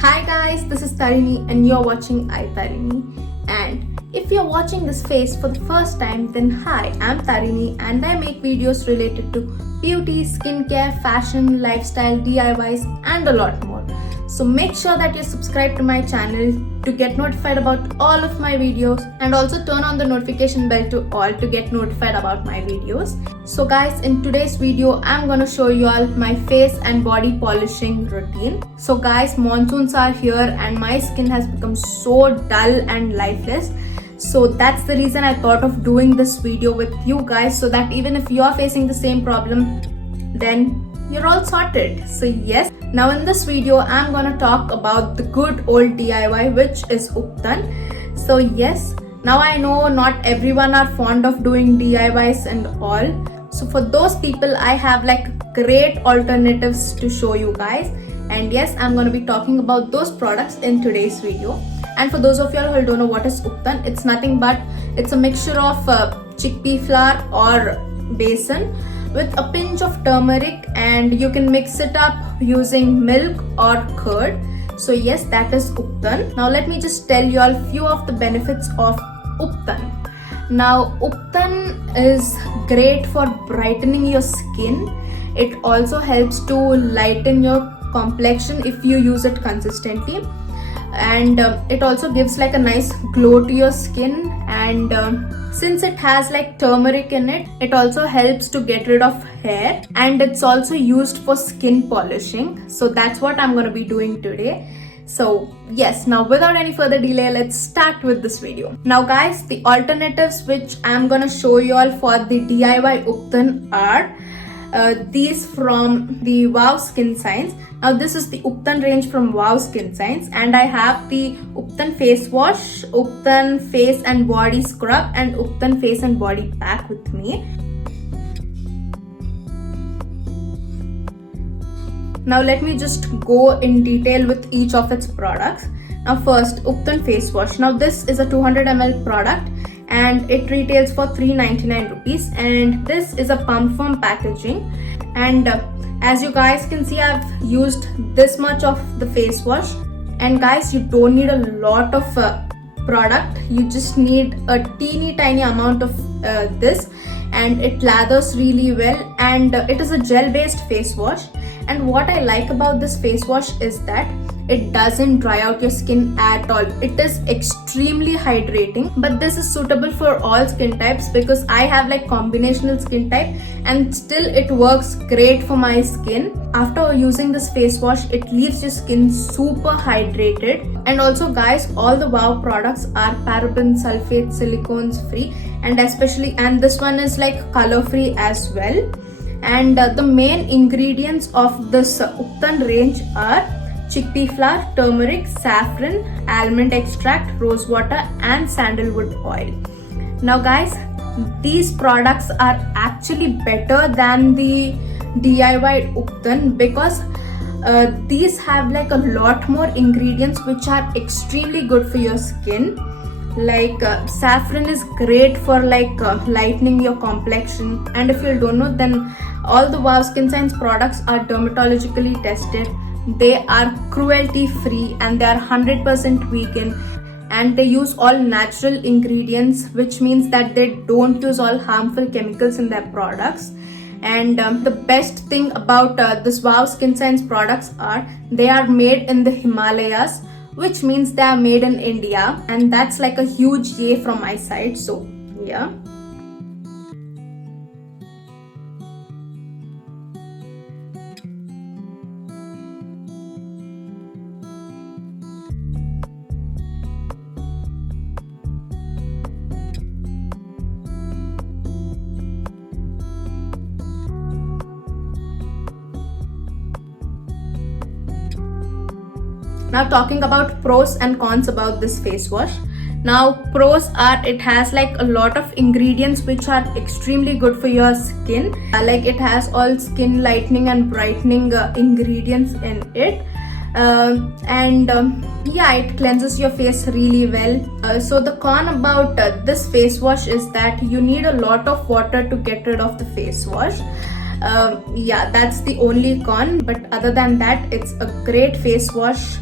Hi guys, this is Tarini and you're watching iTarini. And if you're watching this face for the first time, then hi, I'm Tarini and I make videos related to beauty, skincare, fashion, lifestyle, DIYs and a lot more. So make sure that you're subscribed to my channel to get notified about all of my videos, and also turn on the notification bell to all to get notified about my videos. So guys, in today's video I'm gonna show you all my face and body polishing routine. So guys, monsoons are here and my skin has become so dull and lifeless. So that's the reason I thought of doing this video with you guys, so that even if you're facing the same problem, then you're all sorted. So yes, now in this video I'm gonna talk about the good old DIY, which is Ubtan. So yes, now I know not everyone are fond of doing DIYs and all. So for those people I have like great alternatives to show you guys. And yes, I'm gonna be talking about those products in today's video. And for those of y'all who don't know what is Ubtan, it's nothing but it's a mixture of chickpea flour or besan with a pinch of turmeric, and you can mix it up using milk or curd. So yes, that is Ubtan. Now let me just tell you all few of the benefits of Ubtan. Now Ubtan is great for brightening your skin. It also helps to lighten your complexion if you use it consistently, and it also gives like a nice glow to your skin. And since it has like turmeric in it, it also helps to get rid of hair, and it's also used for skin polishing. So that's what I'm going to be doing today. So yes, now without any further delay, let's start with this video. Now guys, the alternatives which I'm going to show you all for the DIY Ubtan are these from the Wow Skin Science. Now this is the Ubtan range from Wow Skin Science, and I have the Ubtan face wash, Ubtan face and body scrub, and Ubtan face and body pack with me. Now let me just go in detail with each of its products. Now first, Ubtan face wash. Now this is a 200 ml product and it retails for 399 rupees, and this is a pump firm packaging. And as you guys can see, I've used this much of the face wash. And guys, you don't need a lot of product, you just need a teeny tiny amount of this, and it lathers really well, and it is a gel based face wash. And what I like about this face wash is that it doesn't dry out your skin at all. It is extremely hydrating, but this is suitable for all skin types because I have like combinational skin type, and still it works great for my skin. After using this face wash, it leaves your skin super hydrated. And also guys, all the Wow products are paraben, sulfate, silicones free, and this one is like color free as well. And the main ingredients of this Ubtan range are chickpea flour, turmeric, saffron, almond extract, rose water, and sandalwood oil. Now guys, these products are actually better than the DIY Ubtan because these have like a lot more ingredients which are extremely good for your skin. Like saffron is great for like lightening your complexion, and if you don't know, then all the Wow Skin Science products are dermatologically tested. They are cruelty free and they are 100% vegan, and they use all natural ingredients, which means that they don't use all harmful chemicals in their products. And the best thing about this Wow Skin Science products are they are made in the Himalayas, which means they are made in India, and that's like a huge yay from my side. So yeah. Now talking about pros and cons about this face wash. Now pros are it has like a lot of ingredients which are extremely good for your skin. Like it has all skin lightening and brightening ingredients in it. Yeah, it cleanses your face really well. So the con about this face wash is that you need a lot of water to get rid of the face wash. Yeah, that's the only con, but other than that, it's a great face wash.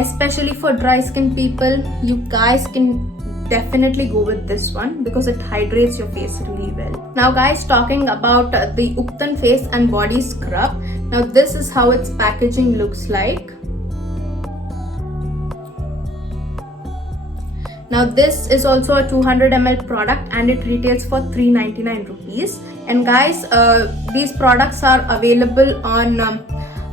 especially for dry skin people. You guys can definitely go with this one because it hydrates your face really well. Now guys, talking about the Ubtan face and body scrub. Now this is how its packaging looks like. Now this is also a 200 ml product and it retails for 399 rupees. And guys, these products are available on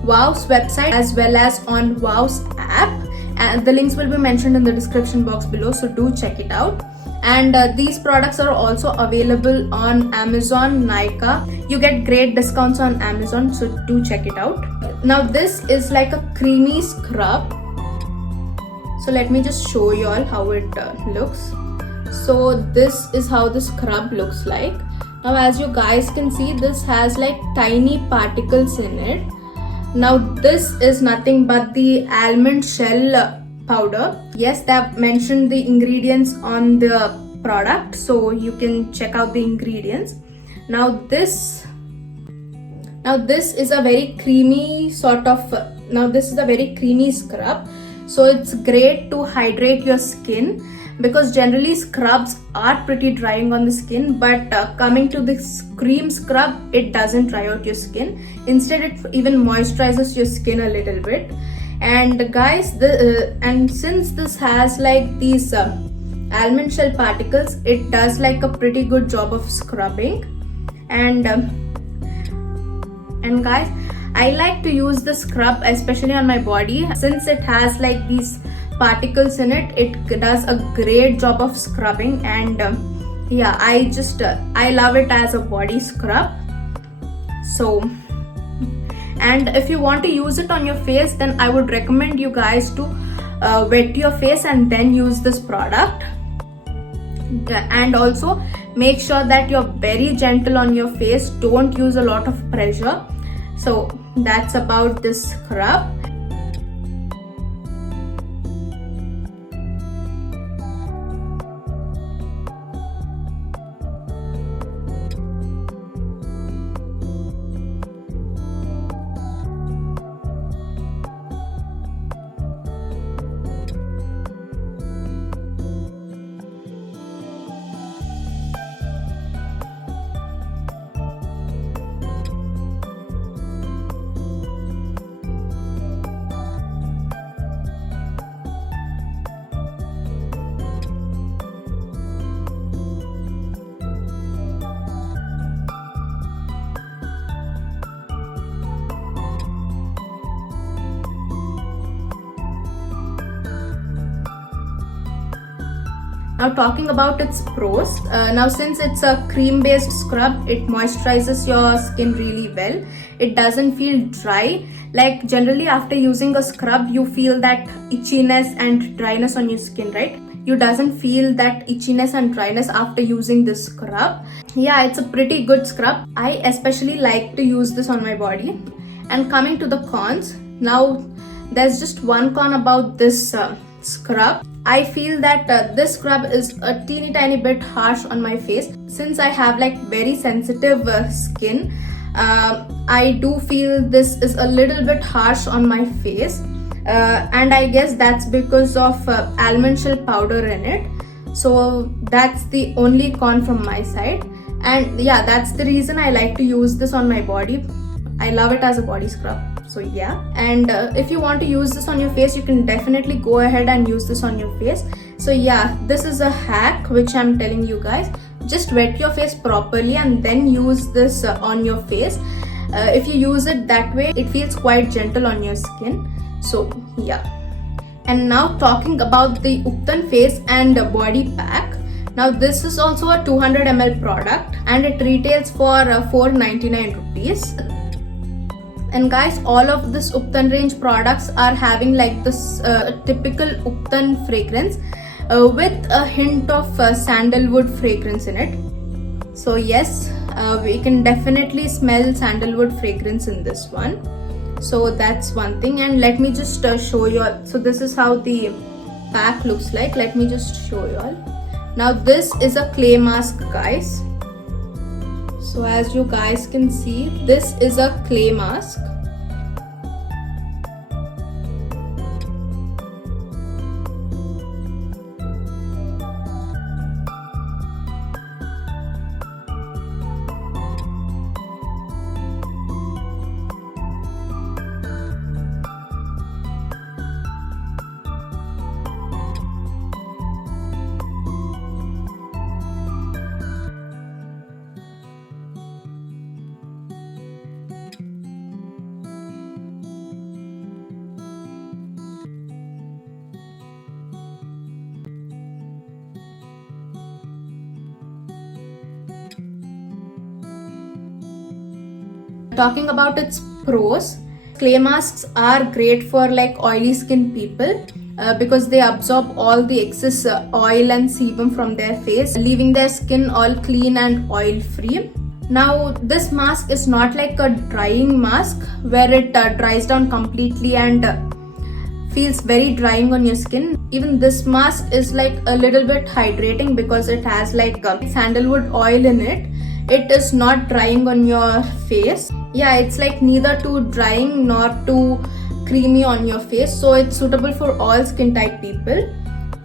Wow's website as well as on Wow's app, and the links will be mentioned in the description box below, so do check it out. And these products are also available on Amazon, Nykaa. You get great discounts on Amazon, so do check it out. Now this is like a creamy scrub. So let me just show you all how it looks. So this is how the scrub looks like. Now as you guys can see, this has like tiny particles in it. Now this is nothing but the almond shell powder. Yes, they have mentioned the ingredients on the product, so you can check out the ingredients. Now this is a very creamy sort of, this is a very creamy scrub. So it's great to hydrate your skin, because generally scrubs are pretty drying on the skin, but coming to this cream scrub, it doesn't dry out your skin. Instead, it even moisturizes your skin a little bit. And guys, and since this has like these almond shell particles, it does like a pretty good job of scrubbing. And guys, I like to use the scrub especially on my body. Since it has like these particles in it, it does a great job of scrubbing. And yeah, I love it as a body scrub. So, and if you want to use it on your face, then I would recommend you guys to wet your face and then use this product. And also make sure that you're very gentle on your face. Don't use a lot of pressure. So that's about this scrub. Now talking about its pros, now since it's a cream based scrub, it moisturizes your skin really well. It doesn't feel dry. Like generally after using a scrub, you feel that itchiness and dryness on your skin, right? You doesn't feel that itchiness and dryness after using this scrub. Yeah, it's a pretty good scrub. I especially like to use this on my body. And coming to the cons, now there's just one con about this scrub. I feel that this scrub is a teeny tiny bit harsh on my face. Since I have like very sensitive skin, I do feel this is a little bit harsh on my face. And I guess that's because of almond shell powder in it. So that's the only con from my side. And yeah, that's the reason I like to use this on my body. I love it as a body scrub. So yeah, and if you want to use this on your face, you can definitely go ahead and use this on your face. So yeah, this is a hack which I'm telling you guys. Just wet your face properly and then use this on your face. If you use it that way, it feels quite gentle on your skin. So yeah. And now talking about the Ubtan face and body pack. Now this is also a 200 ml product and it retails for 499 rupees. And guys, all of this Ubtan range products are having like this typical Ubtan fragrance with a hint of sandalwood fragrance in it. So yes, we can definitely smell sandalwood fragrance in this one. So that's one thing. And let me just show you all. So this is how the pack looks like. Let me just show you all. Now this is a clay mask, guys. So as you guys can see, this is a clay mask. Talking about its pros, clay masks are great for like oily skin people because they absorb all the excess oil and sebum from their face, leaving their skin all clean and oil free. Now, this mask is not like a drying mask where it dries down completely and feels very drying on your skin. Even this mask is like a little bit hydrating because it has like sandalwood oil in it. It is not drying on your face. Yeah, it's like neither too drying nor too creamy on your face, so it's suitable for all skin type people.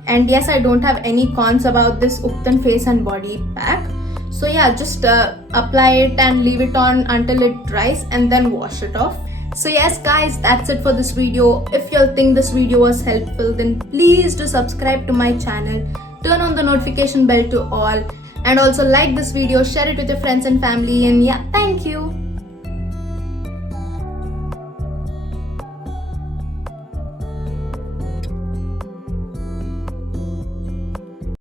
And yes, I don't have any cons about this Upton face and body pack. So yeah, just apply it and leave it on until it dries and then wash it off. So yes guys, that's it for this video. If you all think this video was helpful, then please do subscribe to my channel, turn on the notification bell to all, and also like this video, share it with your friends and family, and yeah, thank you.